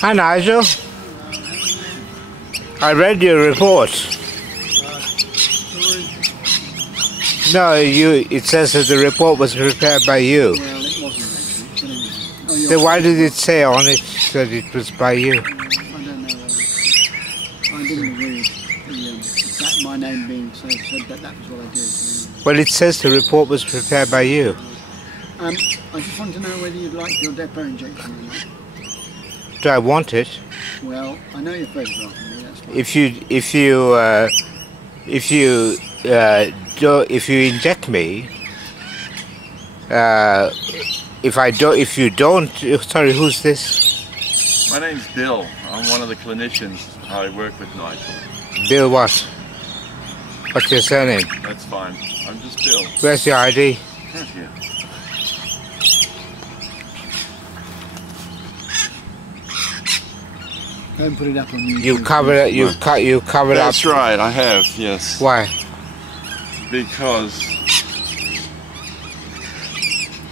Hi Nigel. I read your report. No, it says that the report was prepared by you. Well, it wasn't actually. Then why did it say on it that it was by you? I don't know. I didn't agree with that my name being said that was what I did. Well, it says the report was prepared by you. I just want to know whether you'd like your depot injection or not. Do I want it? Well, I know you're photographing me. That's fine. If you inject me, if you don't, sorry, who's this? My name's Bill. I'm one of the clinicians. I work with Nigel. Bill what? What's your surname? That's fine. I'm just Bill. Where's your ID? Right here. Don't put it up on YouTube. You've covered up. That's right, I have, yes. Why? Because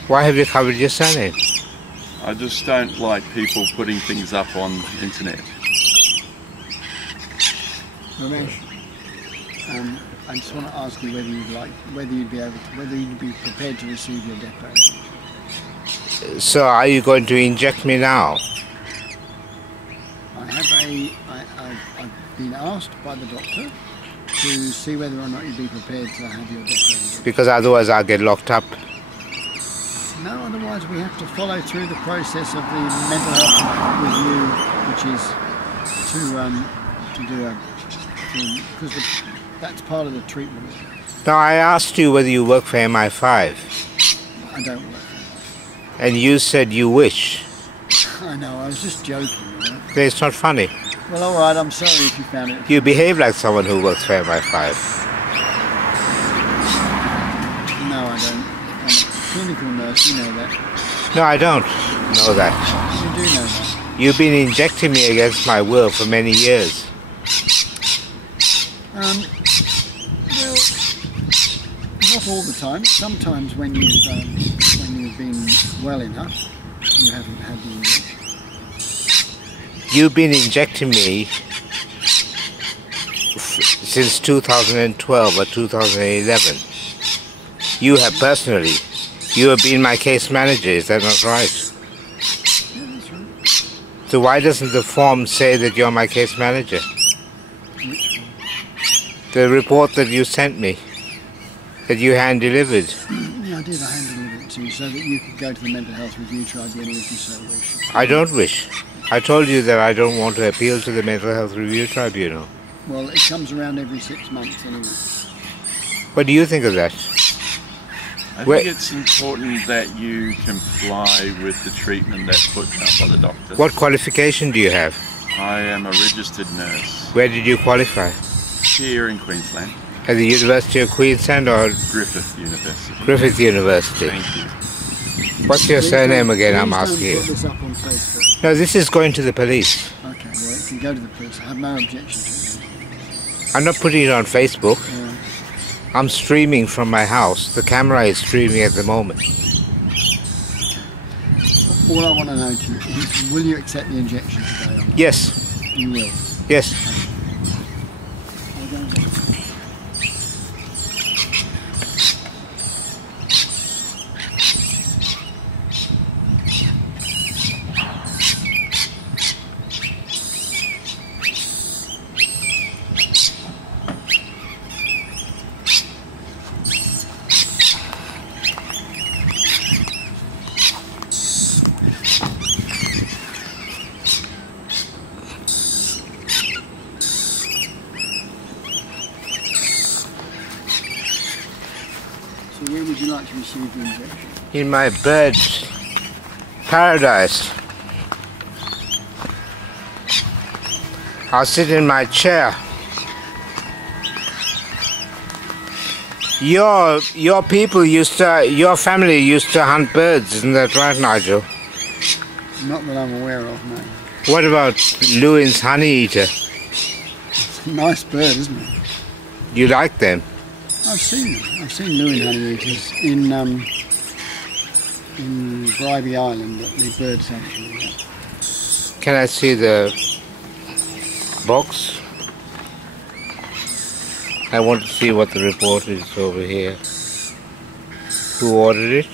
Why have you covered your surname? I just don't like people putting things up on the internet. Romesh, I just want to ask you whether you'd be prepared to receive your depot. So are you going to inject me now? I've been asked by the doctor to see whether or not you'd be prepared to have your depot injected. Because otherwise I'll get locked up. No, otherwise we have to follow through the process of the mental health review, which is because that's part of the treatment. Now I asked you whether you work for MI5. I don't work for And you said you wish. that. I know, I was just joking. You know? It's not funny. Well, all right, I'm sorry if you found it. You behave like someone who works for MI5. No, I don't. I'm a clinical nurse, you know that. No, I don't know that. You do know that. You've been injecting me against my will for many years. Well, not all the time. Sometimes when you've been well enough, you haven't had the injection. You've been injecting me since 2012 or 2011. You have personally. You have been my case manager, is that not right? Yeah, that's right. So why doesn't the form say that you're my case manager? Which one? The report that you sent me, that you hand-delivered. Yeah, I did. I hand-delivered it to you so that you could go to the Mental Health Review Tribunal if you so wish. I don't wish. I told you that I don't want to appeal to the Mental Health Review Tribunal. Well, it comes around every 6 months anyway. What do you think of that? I think it's important that you comply with the treatment that's put up by the doctor. What qualification do you have? I am a registered nurse Where did you qualify? here in Queensland. At the University of Queensland or Griffith University. Griffith University? Thank you. What's your surname again, I'm Please asking don't put you? this up on Facebook. No, this is going to the police. Okay, well, it can go to the police. I have no objection to it. I'm not putting it on Facebook. Yeah. I'm streaming from my house. The camera is streaming at the moment. All I want to know to you is, will you accept the injection today or not? Yes, You will. yes. I'll go and get it. So where would you like to receive the injection? In my bird paradise. I'll sit in my chair. Your family used to hunt birds, isn't that right, Nigel? Not that I'm aware of, no. What about Lewin's honey eater? It's a nice bird, isn't it? You like them? I've seen them. I've seen Lewin honey eaters in Bribey Island at the bird sanctuary. Can I see the box? I want to see what the report is over here. Who ordered it?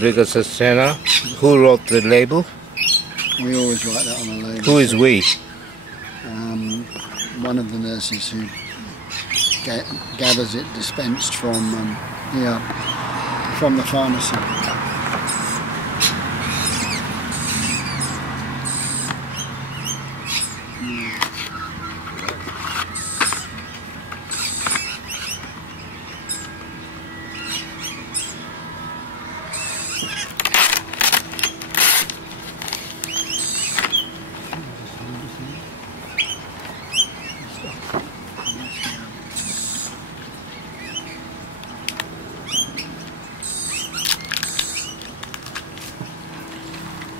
Bigger Sustainer. Who wrote the label? We always write that on a label. Who is we? One of the nurses who gathers it dispensed from the pharmacy.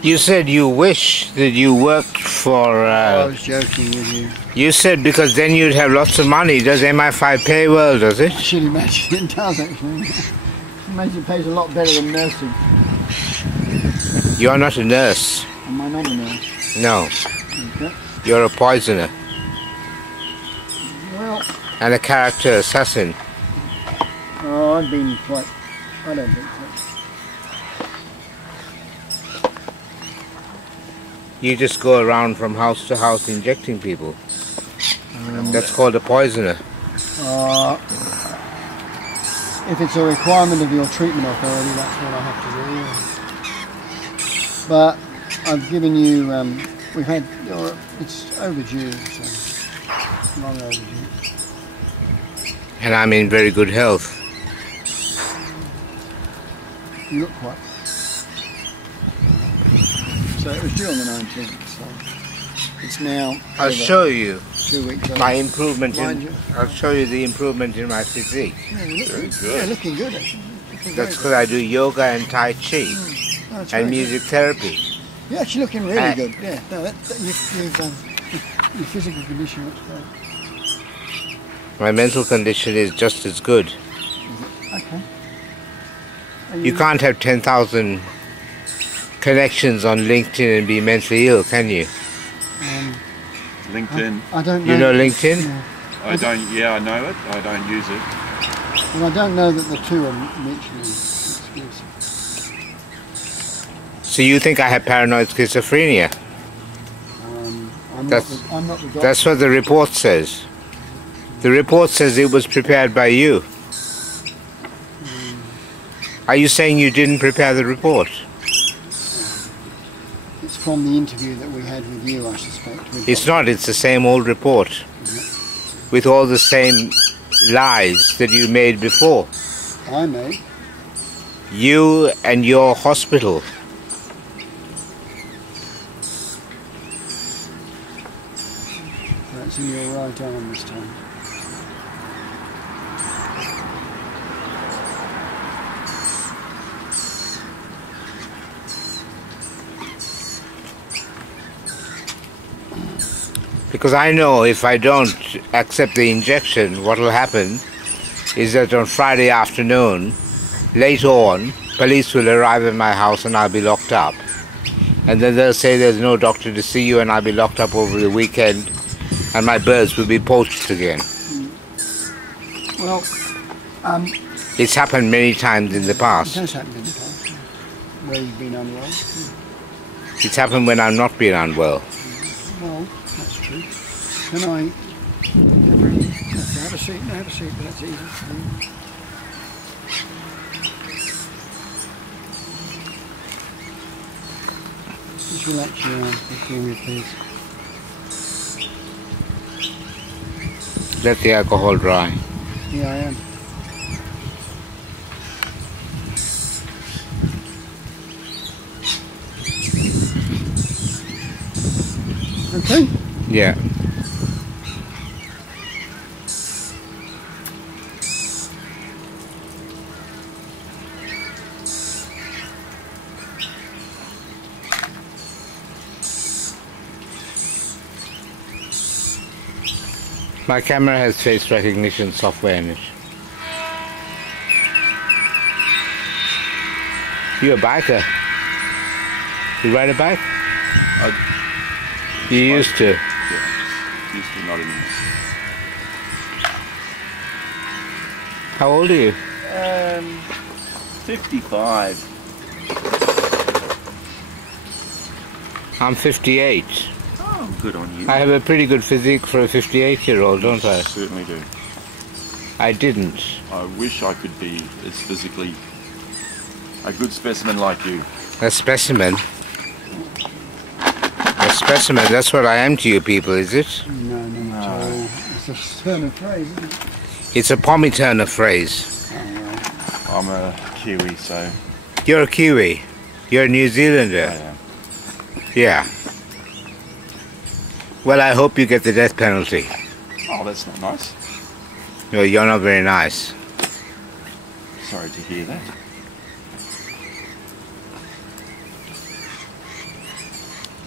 You said you wish that you worked for... I was joking with you. You said because then you'd have lots of money. Does MI5 pay well, does it? I should imagine it does, actually. Imagine it pays a lot better than nursing. You're not a nurse. Am I not a nurse? No. Okay. You're a poisoner. Well... And a character assassin. Oh, I've been quite... I don't think so. You just go around from house to house injecting people. That's called a poisoner. If it's a requirement of your treatment authority, that's what I have to do. But I've given you, we've had, it's overdue, so long overdue. And I'm in very good health. You look quite. So it was due on the 19th, so it's now. I'll show you 2 weeks my later. improvement. I'll show you the improvement in my physique. Yeah, you look good. Yeah, looking good actually. That's because I do yoga and Tai Chi and music therapy. You're actually looking really good. Yeah, no, your physical condition looks great. My mental condition is just as good. Okay. You can't have 10,000 connections on LinkedIn and be mentally ill, can you? LinkedIn. I don't know. You know LinkedIn? Yeah. I don't. Yeah, I know it. I don't use it. Well, I don't know that the two are mutually exclusive. So you think I have paranoid schizophrenia? I'm not the doctor. That's what the report says. The report says it was prepared by you. Are you saying you didn't prepare the report? It's from the interview that we had with you, I suspect. It's not, it's the same old report. With all the same lies that you made before. I made? You and your hospital. That's in your right arm this time. Because I know if I don't accept the injection, what will happen is that on Friday afternoon, late on, police will arrive at my house and I'll be locked up. And then they'll say there's no doctor to see you and I'll be locked up over the weekend and my birds will be poached again. Well, it's happened many times in the past. It has happened in the past, where you've been unwell. It's happened when I'm not being unwell. Well, that's true. Can I have a seat? No, have a seat, but that's easy. Just relax your arm for me, please. Let the alcohol dry. Yeah, I am. Okay? Yeah. My camera has face recognition software in it. You're a biker. You ride a bike? You used to? Yeah, used to, not anymore. How old are you? 55. I'm 58. Oh, good on you. I have a pretty good physique for a 58-year-old, don't I? Certainly do. I didn't. I wish I could be as physically a good specimen like you. A specimen? A specimen, that's what I am to you people, is it? No, not at all. It's a turn of phrase, isn't it? It's a Pommy Turner phrase. Oh, well. I'm a Kiwi, so You're a Kiwi. You're a New I Zealander. am. Yeah. Well, I hope you get the death penalty. Oh, that's not nice. No, you're not very nice. Sorry to hear that.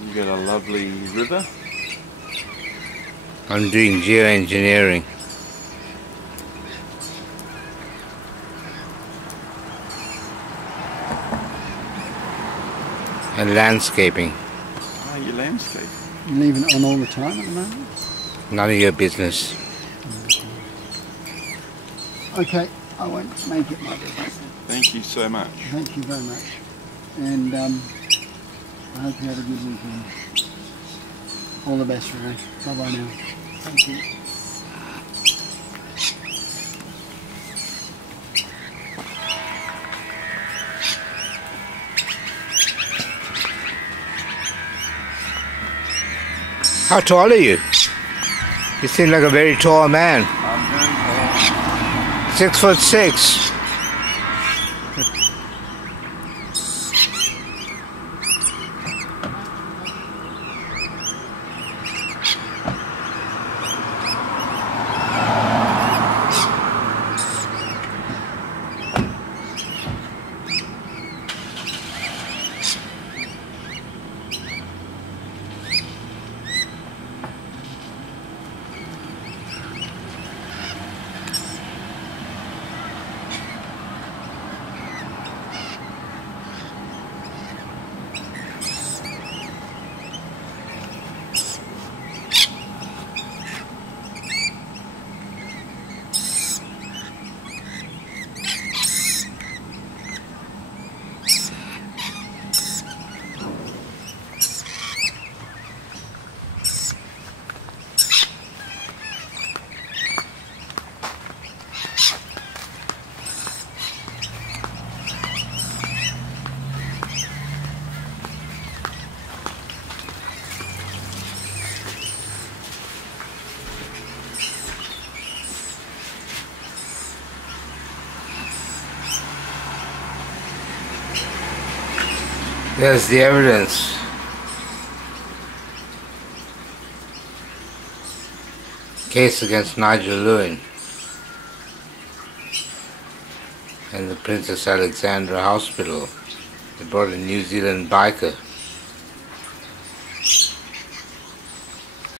You got a lovely river. I'm doing geoengineering. And landscaping. Oh, your landscape. You leaving it on all the time at the moment? None of your business. Okay, I won't make it my business. Thank you so much. Thank you very much. And I hope you have a good weekend. All the best, Renee. Bye-bye now. Thank you. How tall are you? You seem like a very tall man. I'm very 6'6". There's the evidence. Case against Nigel Lewin and the Princess Alexandra Hospital. They brought a New Zealand biker